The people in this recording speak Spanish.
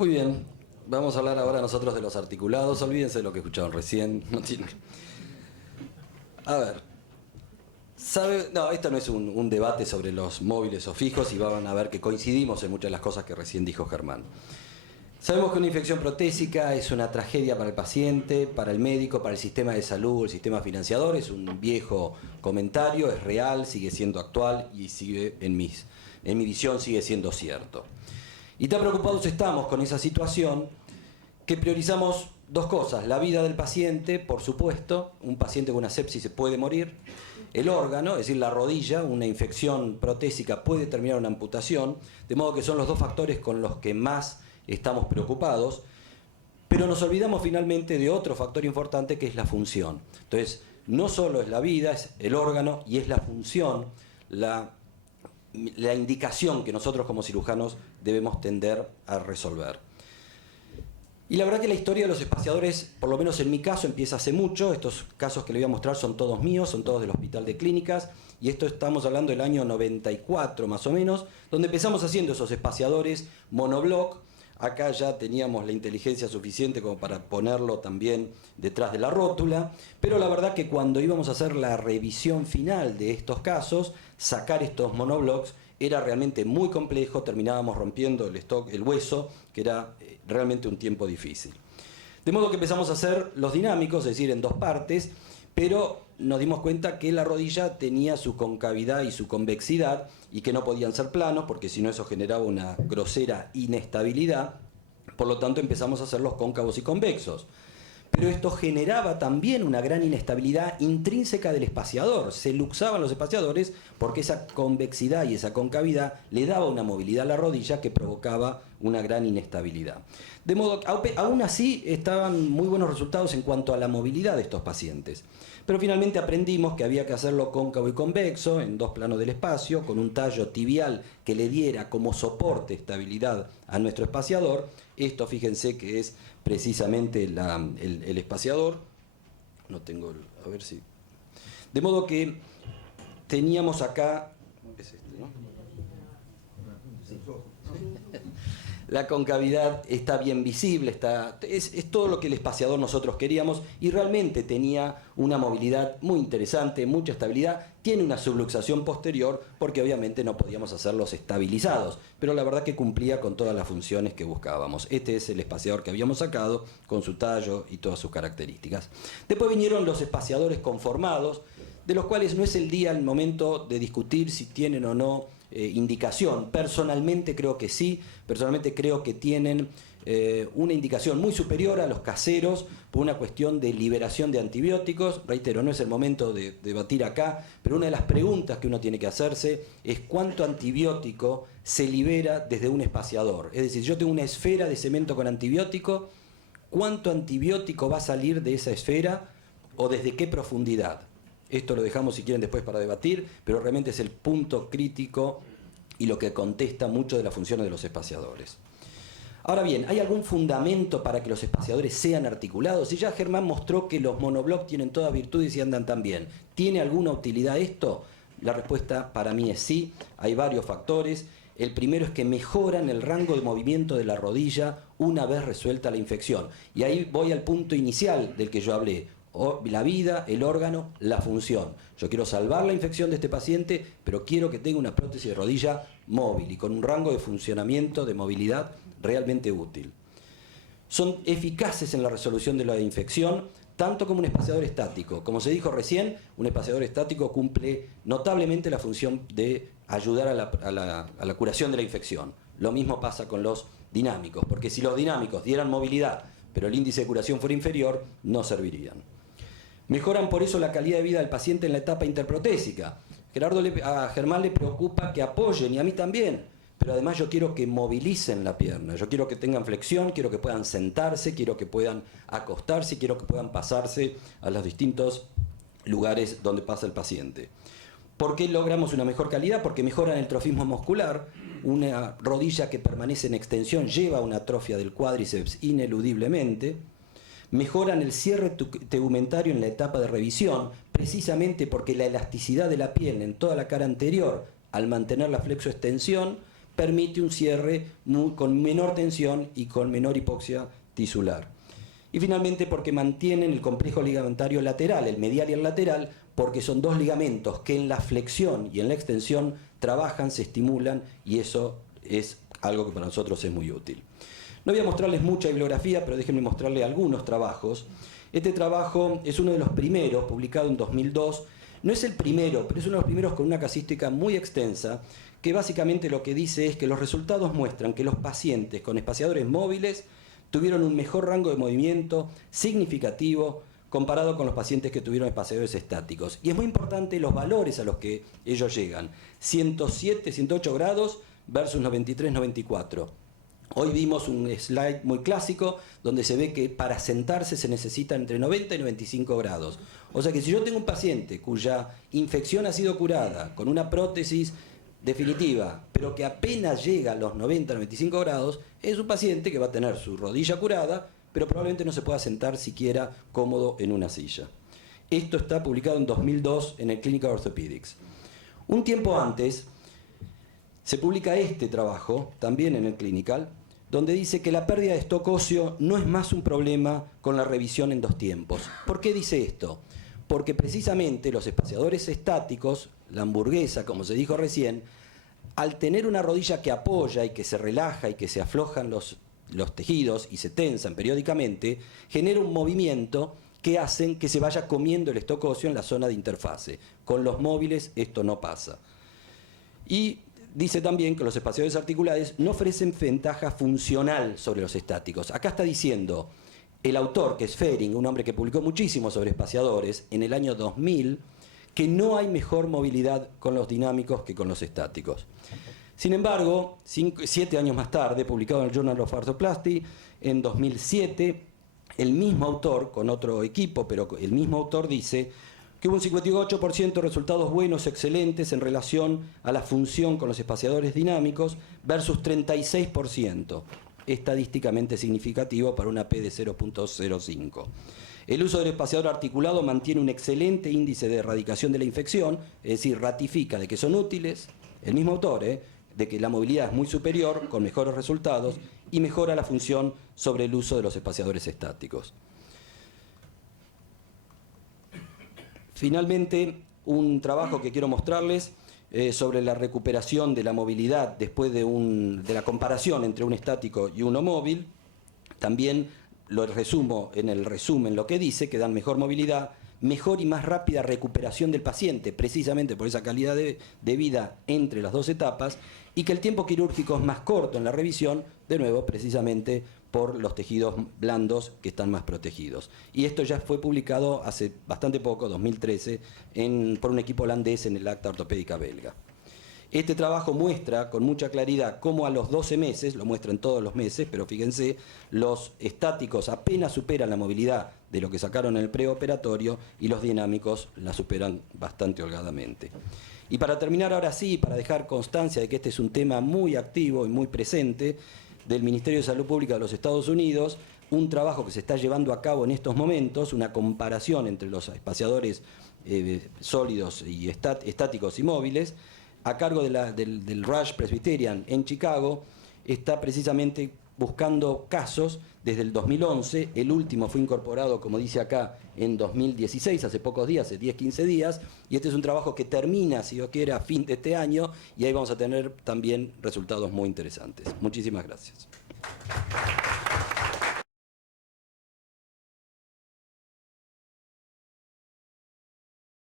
Muy bien, vamos a hablar ahora nosotros de los articulados. Olvídense de lo que escucharon recién. No tiene... A ver, no, esto no es un debate sobre los móviles o fijos y van a ver que coincidimos en muchas de las cosas que recién dijo Germán. Sabemos que una infección protésica es una tragedia para el paciente, para el médico, para el sistema de salud, el sistema financiador. Es un viejo comentario, es real, sigue siendo actual y sigue en mi visión sigue siendo cierto. Y tan preocupados estamos con esa situación que priorizamos dos cosas: la vida del paciente, por supuesto, un paciente con una sepsis se puede morir; el órgano, es decir, la rodilla, una infección protésica puede terminar en una amputación, de modo que son los dos factores con los que más estamos preocupados, pero nos olvidamos finalmente de otro factor importante, que es la función. Entonces, no solo es la vida, es el órgano, y es la función, la indicación que nosotros como cirujanos debemos tender a resolver. Y la verdad que la historia de los espaciadores, por lo menos en mi caso, empieza hace mucho. Estos casos que le voy a mostrar son todos míos, son todos del Hospital de Clínicas, y esto estamos hablando del año 94 más o menos, donde empezamos haciendo esos espaciadores monobloc. Acá ya teníamos la inteligencia suficiente como para ponerlo también detrás de la rótula, pero la verdad que cuando íbamos a hacer la revisión final de estos casos, sacar estos monoblocks era realmente muy complejo, terminábamos rompiendo el hueso, que era realmente un tiempo difícil. De modo que empezamos a hacer los dinámicos, es decir, en dos partes, pero nos dimos cuenta que la rodilla tenía su concavidad y su convexidad y que no podían ser planos, porque si no eso generaba una grosera inestabilidad. Por lo tanto empezamos a hacerlos cóncavos y convexos. Pero esto generaba también una gran inestabilidad intrínseca del espaciador. Se luxaban los espaciadores porque esa convexidad y esa concavidad le daba una movilidad a la rodilla que provocaba una gran inestabilidad. De modo que aún así estaban muy buenos resultados en cuanto a la movilidad de estos pacientes. Pero finalmente aprendimos que había que hacerlo cóncavo y convexo, en dos planos del espacio, con un tallo tibial que le diera como soporte estabilidad a nuestro espaciador. Esto, fíjense que es precisamente el espaciador. No tengo a ver si... De modo que teníamos acá... ¿Es este, no? La concavidad está bien visible, es todo lo que el espaciador nosotros queríamos, y realmente tenía una movilidad muy interesante, mucha estabilidad. Tiene una subluxación posterior porque obviamente no podíamos hacerlos estabilizados, pero la verdad que cumplía con todas las funciones que buscábamos. Este es el espaciador que habíamos sacado con su tallo y todas sus características. Después vinieron los espaciadores conformados, de los cuales no es el día, el momento de discutir si tienen o no indicación. Personalmente creo que sí, personalmente creo que tienen una indicación muy superior a los caseros por una cuestión de liberación de antibióticos. Reitero, no es el momento de debatir acá, pero una de las preguntas que uno tiene que hacerse es cuánto antibiótico se libera desde un espaciador. Es decir, yo tengo una esfera de cemento con antibiótico, ¿cuánto antibiótico va a salir de esa esfera o desde qué profundidad? Esto lo dejamos si quieren después para debatir, pero realmente es el punto crítico y lo que contesta mucho de las funciones de los espaciadores. Ahora bien, ¿hay algún fundamento para que los espaciadores sean articulados? Y ya Germán mostró que los monoblocks tienen todas virtudes y andan tan bien. ¿Tiene alguna utilidad esto? La respuesta para mí es sí. Hay varios factores. El primero es que mejoran el rango de movimiento de la rodilla una vez resuelta la infección. Y ahí voy al punto inicial del que yo hablé. La vida, el órgano, la función. Yo quiero salvar la infección de este paciente, pero quiero que tenga una prótesis de rodilla móvil y con un rango de funcionamiento, de movilidad realmente útil. Son eficaces en la resolución de la infección, tanto como un espaciador estático. Como se dijo recién, un espaciador estático cumple notablemente la función de ayudar a la curación de la infección. Lo mismo pasa con los dinámicos, porque si los dinámicos dieran movilidad, pero el índice de curación fuera inferior, no servirían. Mejoran por eso la calidad de vida del paciente en la etapa interprotésica. A Germán le preocupa que apoyen, y a mí también, pero además yo quiero que movilicen la pierna, yo quiero que tengan flexión, quiero que puedan sentarse, quiero que puedan acostarse, quiero que puedan pasarse a los distintos lugares donde pasa el paciente. ¿Por qué logramos una mejor calidad? Porque mejoran el trofismo muscular. Una rodilla que permanece en extensión lleva a una atrofia del cuádriceps ineludiblemente. Mejoran el cierre tegumentario en la etapa de revisión, precisamente porque la elasticidad de la piel en toda la cara anterior, al mantener la flexoextensión, permite un cierre con menor tensión y con menor hipoxia tisular. Y finalmente porque mantienen el complejo ligamentario lateral, el medial y el lateral, porque son dos ligamentos que en la flexión y en la extensión trabajan, se estimulan, y eso es algo que para nosotros es muy útil. No voy a mostrarles mucha bibliografía, pero déjenme mostrarles algunos trabajos. Este trabajo es uno de los primeros, publicado en 2002. No es el primero, pero es uno de los primeros con una casuística muy extensa, que básicamente lo que dice es que los resultados muestran que los pacientes con espaciadores móviles tuvieron un mejor rango de movimiento significativo comparado con los pacientes que tuvieron espaciadores estáticos. Y es muy importante los valores a los que ellos llegan. 107, 108 grados versus 93, 94. Hoy vimos un slide muy clásico donde se ve que para sentarse se necesita entre 90 y 95 grados. O sea que si yo tengo un paciente cuya infección ha sido curada con una prótesis definitiva, pero que apenas llega a los 90-95 grados, es un paciente que va a tener su rodilla curada, pero probablemente no se pueda sentar siquiera cómodo en una silla. Esto está publicado en 2002 en el Clinical Orthopedics. Un tiempo antes se publica este trabajo, también en el Clinical, donde dice que la pérdida de stock óseo no es más un problema con la revisión en 2 tiempos. ¿Por qué dice esto? Porque precisamente los espaciadores estáticos, la hamburguesa, como se dijo recién, al tener una rodilla que apoya y que se relaja y que se aflojan los tejidos y se tensan periódicamente, genera un movimiento que hacen que se vaya comiendo el stock óseo en la zona de interfase. Con los móviles esto no pasa. Y dice también que los espaciadores articulares no ofrecen ventaja funcional sobre los estáticos. Acá está diciendo el autor, que es Fehring, un hombre que publicó muchísimo sobre espaciadores, en el año 2000, que no hay mejor movilidad con los dinámicos que con los estáticos. Sin embargo, 7 años más tarde, publicado en el Journal of Arthroplasty, en 2007, el mismo autor, con otro equipo, pero el mismo autor dice que hubo un 58% de resultados buenos, excelentes, en relación a la función con los espaciadores dinámicos, versus 36%, estadísticamente significativo para una P de 0.05. El uso del espaciador articulado mantiene un excelente índice de erradicación de la infección, es decir, ratifica de que son útiles, el mismo autor, de que la movilidad es muy superior, con mejores resultados, y mejora la función sobre el uso de los espaciadores estáticos. Finalmente, un trabajo que quiero mostrarles sobre la recuperación de la movilidad después de la comparación entre un estático y uno móvil. También lo resumo en el resumen lo que dice, que dan mejor movilidad, mejor y más rápida recuperación del paciente, precisamente por esa calidad de vida entre las 2 etapas, y que el tiempo quirúrgico es más corto en la revisión, de nuevo, precisamente por los tejidos blandos que están más protegidos. Y esto ya fue publicado hace bastante poco, 2013, por un equipo holandés en el Acta Ortopédica Belga. Este trabajo muestra con mucha claridad cómo a los 12 meses, lo muestran todos los meses, pero fíjense, los estáticos apenas superan la movilidad de lo que sacaron en el preoperatorio y los dinámicos la superan bastante holgadamente. Y para terminar ahora sí, para dejar constancia de que este es un tema muy activo y muy presente del Ministerio de Salud Pública de los Estados Unidos, un trabajo que se está llevando a cabo en estos momentos, una comparación entre los espaciadores sólidos y estáticos y móviles, a cargo del Rush Presbyterian en Chicago, está precisamente buscando casos desde el 2011, el último fue incorporado, como dice acá, en 2016, hace pocos días, hace 10, 15 días, y este es un trabajo que termina, si Dios quiere, a fin de este año, y ahí vamos a tener también resultados muy interesantes. Muchísimas gracias.